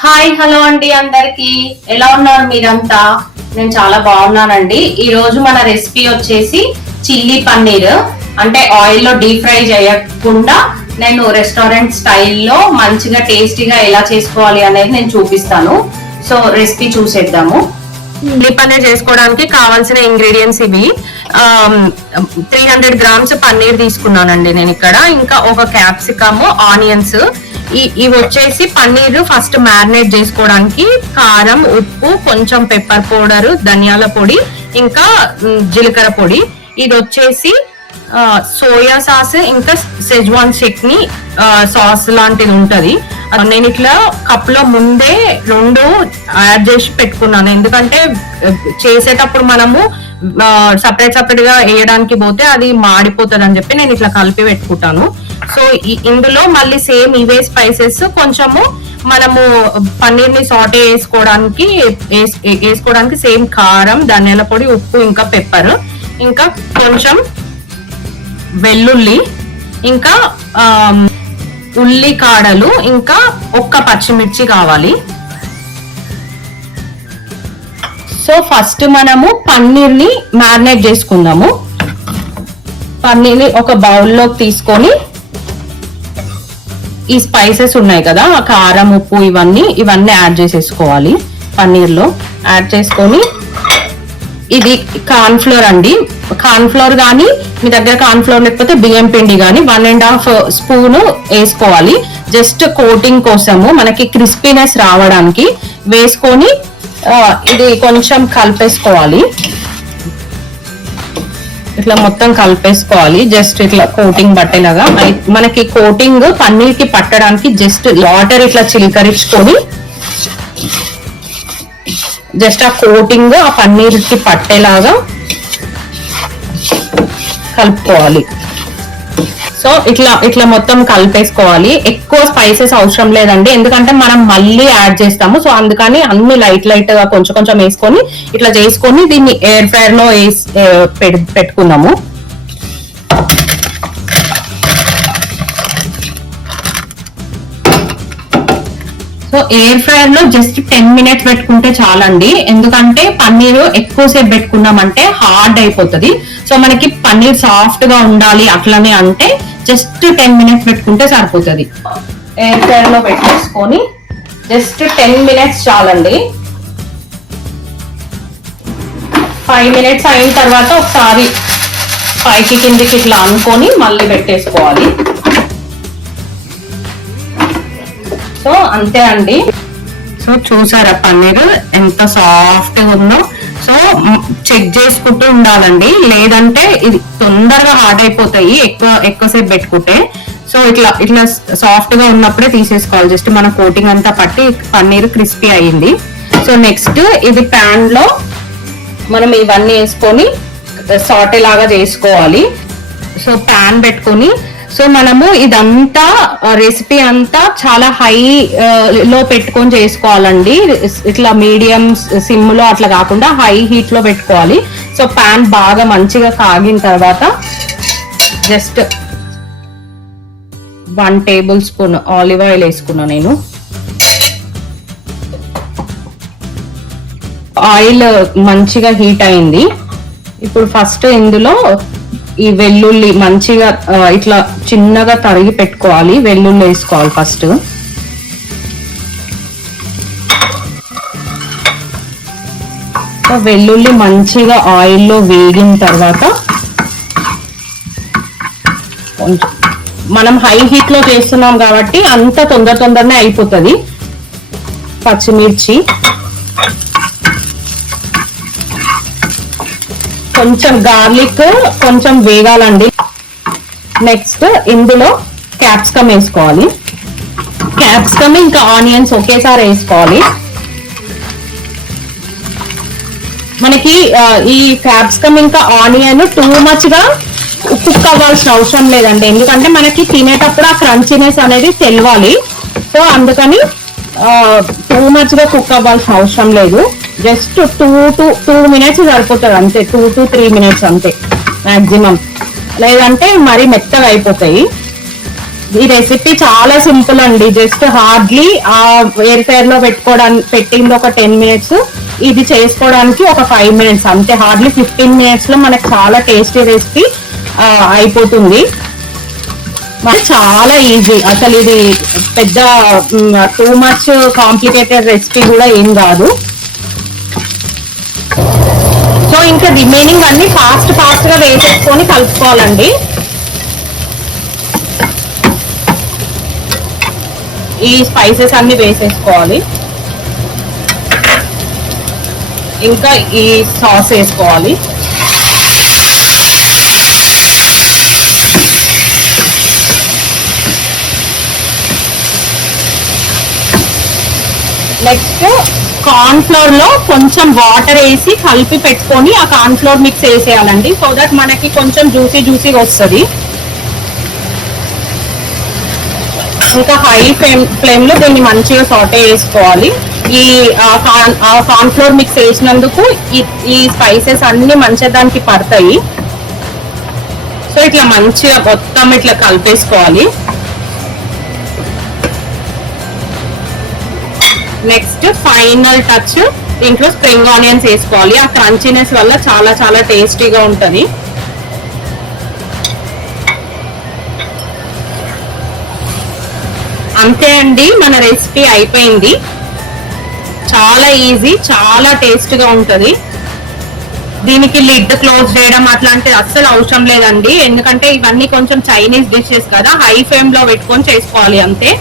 Hi hello అండి, అందరికి ఎలా ఉన్నారు మీరంతా? నేను చాలా బాగున్నానండి. ఈ రోజు మన రెసిపీ వచ్చేసి చిల్లీ పన్నీర్. అంటే ఆయిల్ లో డీప్ ఫ్రై చేయకుండా నేను రెస్టారెంట్ స్టైల్లో మంచిగా టేస్టీగా ఎలా చేసుకోవాలి అనేది నేను చూపిస్తాను. సో రెసిపీ చూసేద్దాము. చిల్లీ పన్నీర్ చేసుకోవడానికి కావాల్సిన ఇంగ్రీడియంట్స్ ఇవి. 300 గ్రామ్స్ పన్నీర్ తీసుకున్నానండి నేను ఇక్కడ. ఇంకా ఒక క్యాప్సికమ్, ఆనియన్స్. ఇవి వచ్చేసి పన్నీర్ ఫస్ట్ మ్యారినేట్ చేసుకోవడానికి కారం, ఉప్పు, కొంచెం పెప్పర్ పౌడర్, ధనియాల పొడి, ఇంకా జీలకర్ర పొడి. ఇది వచ్చేసి సోయా సాస్, ఇంకా సెజ్వాన్ చట్నీ సాస్ లాంటిది ఉంటది. నేను ఇట్లా కప్ లో ముందే 2 యాడ్ చేసి పెట్టుకున్నాను. ఎందుకంటే చేసేటప్పుడు మనము సపరేట్ గా వేయడానికి పోతే అది మాడిపోతుంది అని చెప్పి నేను ఇట్లా కలిపి పెట్టుకుంటాను. సో ఇందులో మళ్ళీ సేమ్ ఇవే స్పైసెస్ కొంచెము మనము పన్నీర్ ని సాటే వేసుకోవడానికి సేమ్ కారం, ధనియాల పొడి, ఉప్పు, ఇంకా పెప్పర్, ఇంకా కొంచెం వెల్లుల్లి, ఇంకా ఉల్లి కాడలు, ఇంకా ఒక్క పచ్చిమిర్చి కావాలి. సో ఫస్ట్ మనము పన్నీర్ ని మ్యారినేట్ చేసుకుందాము. పన్నీర్ ని ఒక బౌల్లోకి తీసుకొని ఈ స్పైసెస్ ఉన్నాయి కదా, కారం, ఉప్పు, ఇవన్నీ యాడ్ చేసేసుకోవాలి. పన్నీర్ లో యాడ్ చేసుకొని, ఇది కార్న్ ఫ్లోర్ అండి. కార్న్ ఫ్లోర్ కానీ మీ దగ్గర కార్న్ ఫ్లోర్ లేకపోతే బియ్యం పిండి కానీ 1.5 స్పూన్ వేసుకోవాలి. జస్ట్ కోటింగ్ కోసము, మనకి క్రిస్పీనెస్ రావడానికి వేసుకొని ఇది కొంచెం కలిపేసుకోవాలి. ఇట్లా మొత్తం కలిపేసుకోవాలి. జస్ట్ ఇట్లా కోటింగ్ పట్టేలాగా. మనకి కోటింగ్ పన్నీర్ కి పట్టడానికి జస్ట్ వాటర్ ఇట్లా చిలకరించుకొని జస్ట్ ఆ కోటింగ్ ఆ పన్నీర్ కి పట్టేలాగా కలుపుకోవాలి. సో ఇట్లా మొత్తం కలిపేసుకోవాలి. ఎక్కువ స్పైసెస్ అవసరం లేదండి, ఎందుకంటే మనం మళ్ళీ యాడ్ చేస్తాము. సో అందుకని అన్ని లైట్ గా కొంచెం వేసుకొని ఇట్లా చేసుకొని దీన్ని ఎయిర్ ఫ్రైయర్ లో పెట్టుకుందాము. సో ఎయిర్ ఫ్రైయర్ లో జస్ట్ 10 మినిట్స్ పెట్టుకుంటే చాలండి. ఎందుకంటే పన్నీర్ ఎక్కువసేపు పెట్టుకున్నామంటే హార్డ్ అయిపోతుంది. సో మనకి పన్నీర్ సాఫ్ట్ గా ఉండాలి అట్లనే అంటే జస్ట్ 10 మినిట్స్ పెట్టుకుంటే సరిపోతుంది. ఎయిర్ ఫ్రైయర్ లో పెట్టేసుకొని జస్ట్ 10 మినిట్స్ చాలండి. 5 మినిట్స్ అయిన తర్వాత ఒకసారి పైకి కిందికి ఇట్లా అనుకొని మళ్ళీ పెట్టేసుకోవాలి. సో అంతే అండి. సో చూసారా పన్నీర్ ఎంత సాఫ్ట్ గా ఉందో. సో చెక్ చేసుకుంటూ ఉండాలండి, లేదంటే ఇది తొందరగా హార్డ్ అయిపోతాయి ఎక్కువసేపు పెట్టుకుంటే. సో ఇట్లా సాఫ్ట్ గా ఉన్నప్పుడే తీసేసుకోవాలి. జస్ట్ మన కోటింగ్ అంతా పట్టి పన్నీర్ క్రిస్పీ అయ్యింది. సో నెక్స్ట్ ఇది ప్యాన్ లో మనం ఇవన్నీ వేసుకొని సాటే లాగా చేసుకోవాలి. సో ప్యాన్ పెట్టుకొని, సో మనము ఇదంతా రెసిపీ అంతా చాలా హై లో పెట్టుకొని చేసుకోవాలండి. ఇట్లా మీడియం సిమ్ లో అట్లా కాకుండా హై హీట్ లో పెట్టుకోవాలి. సో ప్యాన్ బాగా మంచిగా కాగిన తర్వాత just 1 table spoon olive oil వేసుకున్నా నేను. ఆయిల్ మంచిగా హీట్ అయింది. ఇప్పుడు ఫస్ట్ ఇందులో ఈ వెల్లుల్లి మంచిగా ఇట్లా చిన్నగా తరిగి పెట్టుకోవాలి. వెల్లుల్లి వేసుకోవాలి ఫస్ట్. వెల్లుల్లి మంచిగా ఆయిల్లో వేగిన తర్వాత మనం హై హీట్ లో చేస్తున్నాం కాబట్టి అంత తొందరనే అయిపోతుంది. పచ్చిమిర్చి, కొంచెం గార్లిక్ కొంచెం వేగాలండి. నెక్స్ట్ ఇందులో క్యాప్సికమ్ వేసుకోవాలి. క్యాప్సికమ్ ఇంకా ఆనియన్స్ ఒకేసారి వేసుకోవాలి. మనకి ఈ క్యాప్సికమ్ ఇంకా ఆనియన్ టూ మచ్ గా కుక్ అవ్వాల్సిన అవసరం లేదండి, ఎందుకంటే మనకి తినేటప్పుడు ఆ క్రంచీనెస్ అనేది తెలవాలి. సో అందుకని టూ మచ్ గా కుక్ అవ్వాల్సిన అవసరం లేదు. జస్ట్ 2 మినిట్స్ సరిపోతుంది అంతే. 2 to 3 మినిట్స్ అంతే మాక్సిమం, లేదంటే మరి మెత్తగా అయిపోతాయి. ఈ రెసిపీ చాలా సింపుల్ అండి. జస్ట్ హార్డ్లీ ఎయిర్ ఫైర్ లో పెట్టింది ఒక 10 minutes, ఇది చేసుకోవడానికి ఒక 5 minutes అంతే. హార్డ్లీ 15 minutes లో మనకు చాలా టేస్టీ రెసిపీ అయిపోతుంది. చాలా ఈజీ, అసలు ఇది పెద్ద టూ మచ్ కాంప్లికేటెడ్ రెసిపీ కూడా ఏం కాదు. సో ఇంకా రిమైనింగ్ అన్ని ఫాస్ట్ గా వేసేసుకొని కలుపుకోవాలండి. ఈ స్పైసెస్ అన్ని వేసేసుకోవాలి. ఇంకా ఈ సాస్ వేసుకోవాలి. నెక్స్ట్ కార్న్ ఫ్లోర్ లో కొంచెం వాటర్ వేసి కలిపి పెట్టుకొని ఆ కార్న్ ఫ్లోర్ మిక్స్ వేసేయాలండి. సో దట్ మనకి కొంచెం జ్యూసీగా వస్తుంది. ఇంకా హై ఫ్లేమ్ లో దీన్ని మంచిగా సాటే వేసుకోవాలి. ఈ కార్న్ ఫ్లోర్ మిక్స్ వేసినందుకు ఈ స్పైసెస్ అన్ని మంచిగా దానికి పడతాయి. సో ఇట్లా మంచిగా మొత్తం ఇట్లా కలిపేసుకోవాలి. నెక్స్ట్ ఫైనల్ టచ్, దీంట్లో స్ప్రింగ్ ఆనియన్స్ వేసుకోవాలి. ఆ క్రంచీనెస్ వల్ల చాలా చాలా టేస్టీగా ఉంటుంది. అంతే అండి, మన రెసిపీ అయిపోయింది. చాలా ఈజీ, చాలా టేస్ట్గా ఉంటుంది. దీనికి లిడ్ క్లోజ్ చేయడం అట్లాంటిది అస్సలు అవసరం లేదండి, ఎందుకంటే ఇవన్నీ కొంచెం చైనీస్ డిషెస్ కదా. హై ఫ్లేమ్ లో పెట్టుకొని చేసుకోవాలి, అంతే.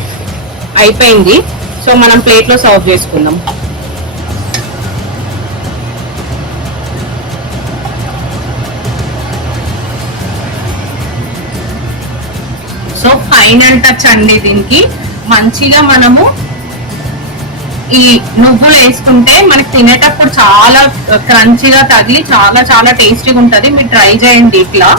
అయిపోయింది. సో మనం ప్లేట్ లో సర్వ్ చేసుకుందాం. సో ఫైనల్ టచ్ అండి దీనికి. మంచిగా మనము ఈ నువ్వులు వేసుకుంటే మనకి తినేటప్పుడు చాలా క్రంచీగా తగిలి చాలా చాలా టేస్టీగా ఉంటది. మీరు ట్రై చేయండి ఇట్లా.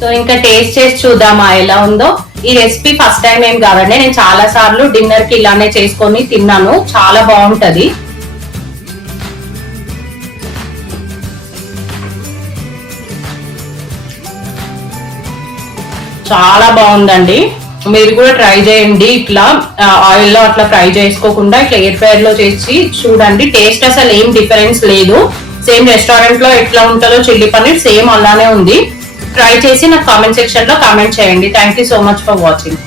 సో ఇంకా టేస్ట్ చేసి చూద్దామా ఎలా ఉందో. ఈ రెసిపీ ఫస్ట్ టైం ఏం కాదండి, నేను చాలా సార్లు డిన్నర్ కి ఇలానే చేసుకొని తిన్నాను. చాలా బాగుంటది. చాలా బాగుందండి, మీరు కూడా ట్రై చేయండి. ఇట్లా ఆయిల్ లో అట్లా ఫ్రై చేసుకోకుండా ఇట్లా ఎయిర్ ఫ్రైర్ లో చేసి చూడండి. టేస్ట్ అసలు ఏం డిఫరెన్స్ లేదు. సేమ్ రెస్టారెంట్ లో ఎట్లా ఉంటుందో చిల్లీ పన్నీర్ సేమ్ అలానే ఉంది. ట్రై చేసి నాకు కామెంట్ సెక్షన్ లో కామెంట్ చేయండి. Thank you so much for watching.